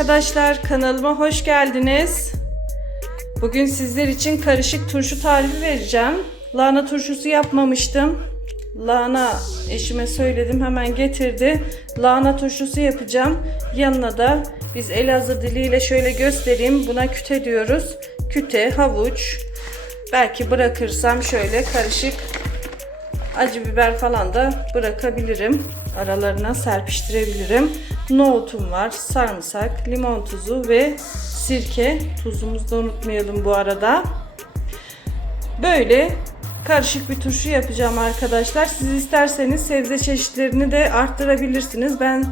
Arkadaşlar. Kanalıma hoş geldiniz. Bugün sizler için karışık turşu tarifi vereceğim. Lahana turşusu yapmamıştım. Lahana eşime söyledim hemen getirdi. Lahana turşusu yapacağım. Yanına da biz Elazığ diliyle şöyle göstereyim. Buna küte diyoruz. Küte, havuç. Belki bırakırsam şöyle karışık acı biber falan da bırakabilirim. Aralarına serpiştirebilirim. Nohutum var, sarımsak, limon tuzu ve sirke. Tuzumuzu da unutmayalım bu arada. Böyle karışık bir turşu yapacağım arkadaşlar. Siz isterseniz sebze çeşitlerini de arttırabilirsiniz. Ben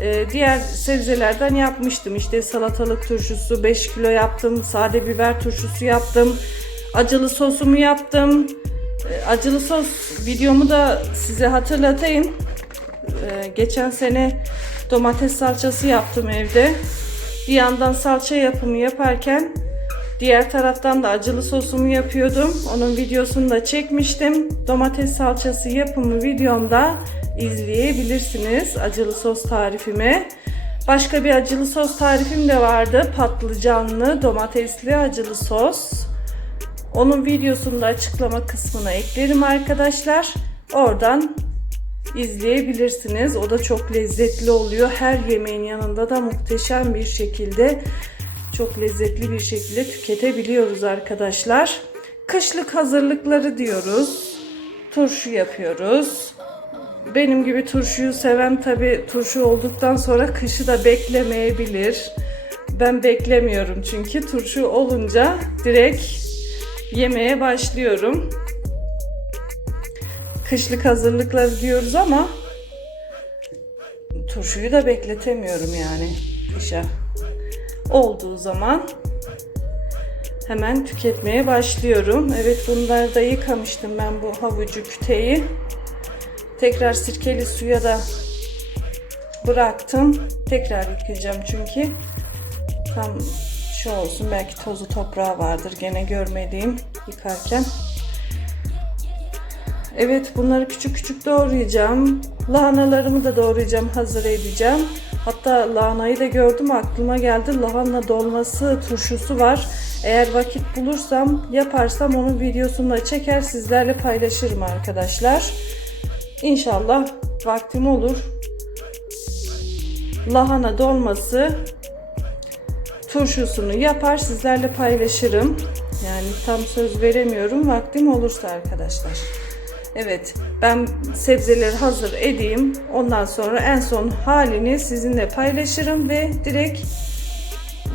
e, diğer sebzelerden yapmıştım. İşte salatalık turşusu 5 kilo yaptım. Sade biber turşusu yaptım. Acılı sosumu yaptım. E, acılı sos videomu da size hatırlatayım. E, geçen sene domates salçası yaptım evde. Bir yandan salça yapımı yaparken diğer taraftan da acılı sosumu yapıyordum. Onun videosunu da çekmiştim. Domates salçası yapımı videomda izleyebilirsiniz acılı sos tarifimi. Başka bir acılı sos tarifim de vardı. Patlıcanlı, domatesli acılı sos. Onun videosunu da açıklama kısmına eklerim arkadaşlar. Oradan izleyebilirsiniz. O da çok lezzetli oluyor. Her yemeğin yanında da muhteşem bir şekilde çok lezzetli bir şekilde tüketebiliyoruz arkadaşlar. Kışlık hazırlıkları diyoruz. Turşu yapıyoruz. Benim gibi turşuyu seven tabi turşu olduktan sonra kışı da beklemeyebilir. Ben beklemiyorum çünkü turşu olunca direkt yemeye başlıyorum. Kışlık hazırlıkları diyoruz ama turşuyu da bekletemiyorum yani kışa. Olduğu zaman hemen tüketmeye başlıyorum. Evet bunları da yıkamıştım ben bu havucu küteyi. Tekrar sirkeli suya da bıraktım. Tekrar yıkayacağım çünkü tam şu olsun belki tozu toprağı vardır gene görmediğim yıkarken. Evet bunları küçük küçük doğrayacağım. Lahanalarımı da doğrayacağım, hazır edeceğim. Hatta lahanayı da gördüm aklıma geldi. Lahana dolması turşusu var. Eğer vakit bulursam, yaparsam onun videosunu da çeker sizlerle paylaşırım arkadaşlar. İnşallah vaktim olur. Lahana dolması turşusunu yapar sizlerle paylaşırım. Yani tam söz veremiyorum vaktim olursa arkadaşlar. Evet ben sebzeleri hazır edeyim. Ondan sonra en son halini sizinle paylaşırım ve direkt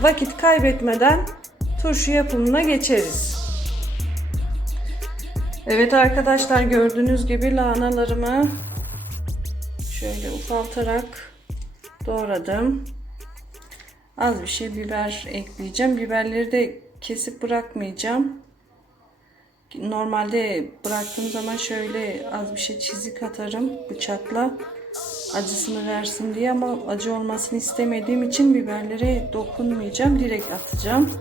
vakit kaybetmeden turşu yapımına geçeriz. Evet arkadaşlar gördüğünüz gibi lahanalarımı şöyle ufaltarak doğradım. Az bir şey biber ekleyeceğim. Biberleri de kesip bırakmayacağım. Normalde bıraktığım zaman şöyle az bir şey çizik atarım bıçakla acısını versin diye ama acı olmasını istemediğim için biberlere dokunmayacağım. Direkt atacağım.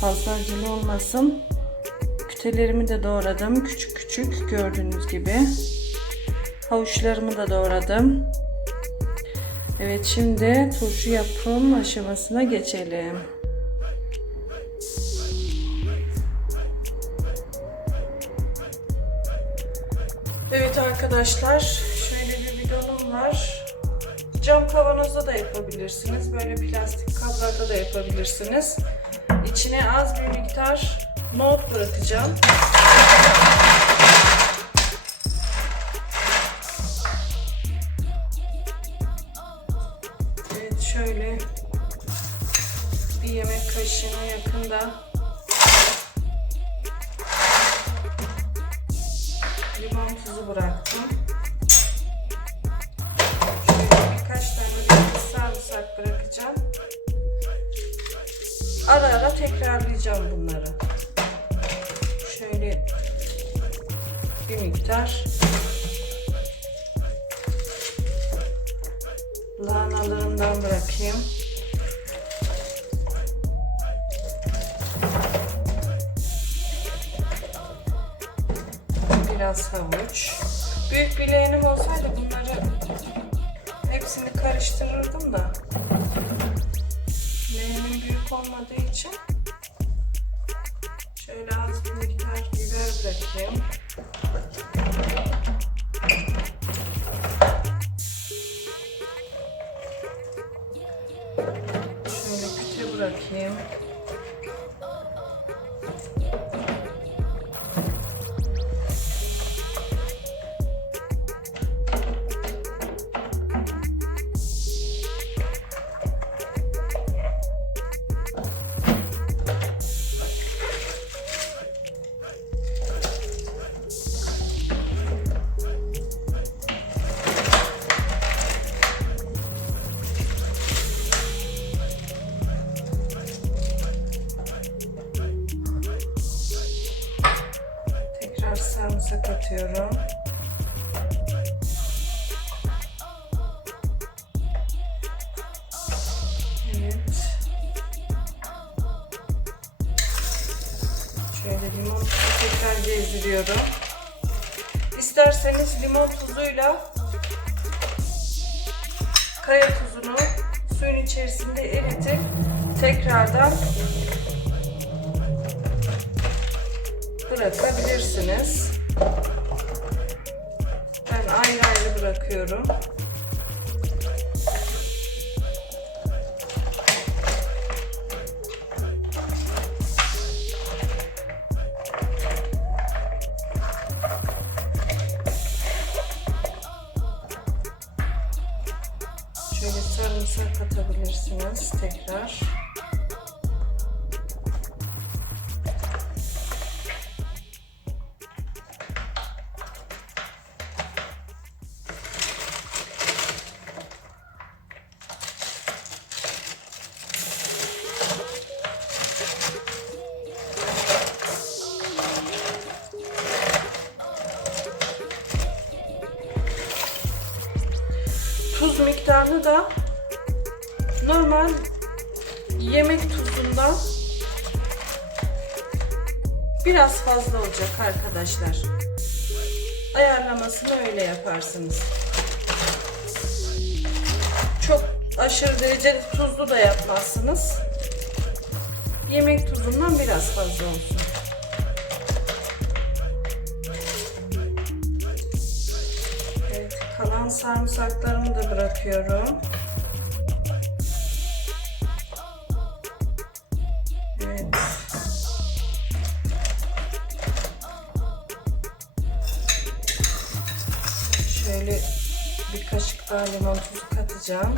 Fazla acılı olmasın. Kütelerimi de doğradım. Küçük küçük gördüğünüz gibi. Havuçlarımı da doğradım. Evet şimdi turşu yapım aşamasına geçelim. Evet arkadaşlar şöyle bir bidonum var. Cam kavanozda da yapabilirsiniz. Böyle plastik kaplarda da yapabilirsiniz. İçine az bir miktar nohut bırakacağım. Evet şöyle bir yemek kaşığına yakında bırakacağım. Ara ara tekrarlayacağım bunları. Şöyle bir miktar lahanalarından bırakayım. Biraz havuç. Büyük bir olsaydı bunları hepsini karıştırırdım da leğenim büyük olmadığı için şöyle az bir miktar biber bırakayım. Limon tuzu tekrar gezdiriyorum. İsterseniz limon tuzuyla kaya tuzunu suyun içerisinde eritip tekrardan bırakabilirsiniz. Ben ayrı ayrı bırakıyorum. Da normal yemek tuzundan biraz fazla olacak arkadaşlar. Ayarlamasını öyle yaparsınız. Çok aşırı derecede tuzlu da yapmazsınız. Yemek tuzundan biraz fazla olsun. Sarımsaklarımı da bırakıyorum. Şöyle bir kaşık daha limon tuzu katacağım.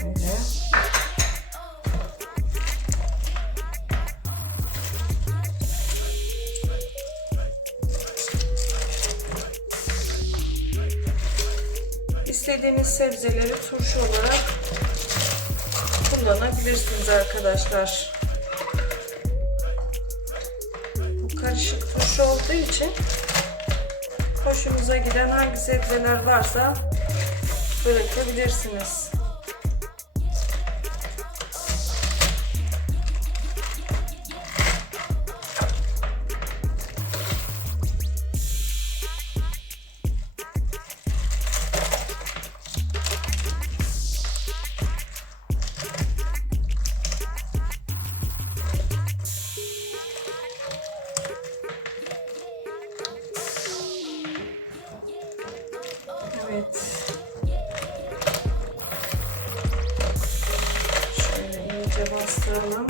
Şöyle. İstediğiniz sebzeleri turşu olarak kullanabilirsiniz arkadaşlar. Bu karışık turşu olduğu için hoşunuza giden hangi sebzeler varsa bırakabilirsiniz. Evet. Şöyle iyice bastıralım.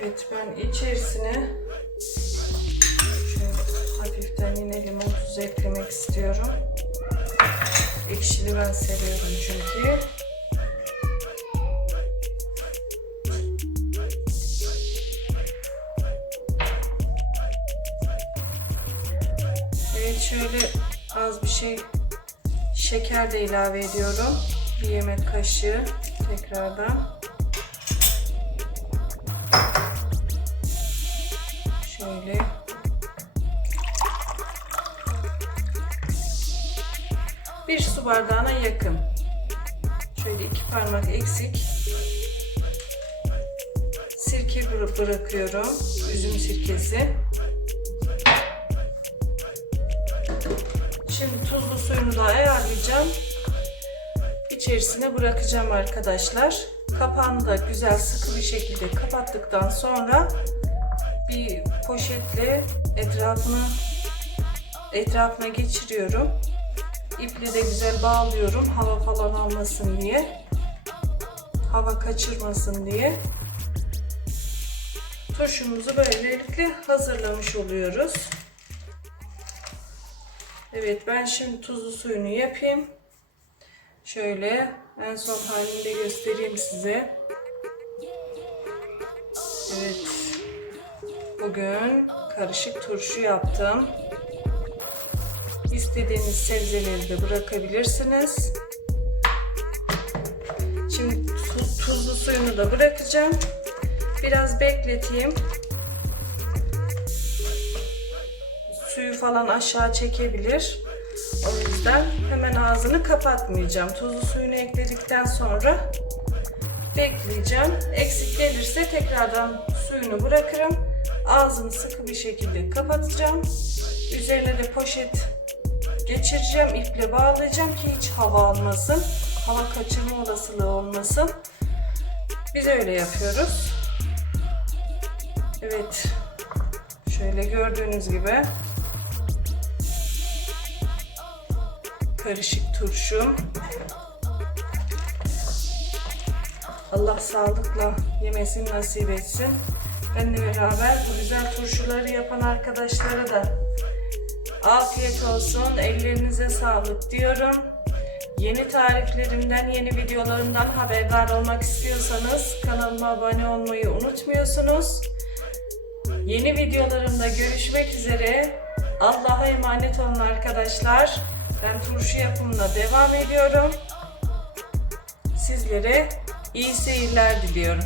Evet ben içerisine şöyle hafiften yine limon tuzu eklemek istiyorum. Ekşili ben seviyorum çünkü. Şey şeker de ilave ediyorum. Bir yemek kaşığı tekrardan. Şöyle. Bir su bardağına yakın. Şöyle iki parmak eksik. sirke bıra- bırakıyorum. Üzüm sirkesi. Suyunu da ayarlayacağım. İçerisine bırakacağım arkadaşlar. Kapağını da güzel sıkı bir şekilde kapattıktan sonra bir poşetle etrafını etrafına geçiriyorum. İple de güzel bağlıyorum hava falan almasın diye. Hava kaçırmasın diye. Turşumuzu böylelikle hazırlamış oluyoruz. Evet ben şimdi tuzlu suyunu yapayım. Şöyle en son halini de göstereyim size. Evet. Bugün karışık turşu yaptım. İstediğiniz sebzeleri de bırakabilirsiniz. Şimdi tu- tuzlu suyunu da bırakacağım. Biraz bekleteyim. Falan aşağı çekebilir. O yüzden hemen ağzını kapatmayacağım. Tuzlu suyunu ekledikten sonra bekleyeceğim. Eksik gelirse tekrardan suyunu bırakırım. Ağzını sıkı bir şekilde kapatacağım. Üzerine de poşet geçireceğim. iple bağlayacağım ki hiç hava almasın. Hava kaçırma olasılığı olmasın. Biz öyle yapıyoruz. Evet. Şöyle gördüğünüz gibi karışık turşum. Allah sağlıkla yemesini nasip etsin. Benle beraber bu güzel turşuları yapan arkadaşlara da afiyet olsun. Ellerinize sağlık diyorum. Yeni tariflerimden, yeni videolarımdan haberdar olmak istiyorsanız kanalıma abone olmayı unutmuyorsunuz. Yeni videolarımda görüşmek üzere. Allah'a emanet olun arkadaşlar. Ben turşu yapımına devam ediyorum. Sizlere iyi seyirler diliyorum.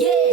Yeah.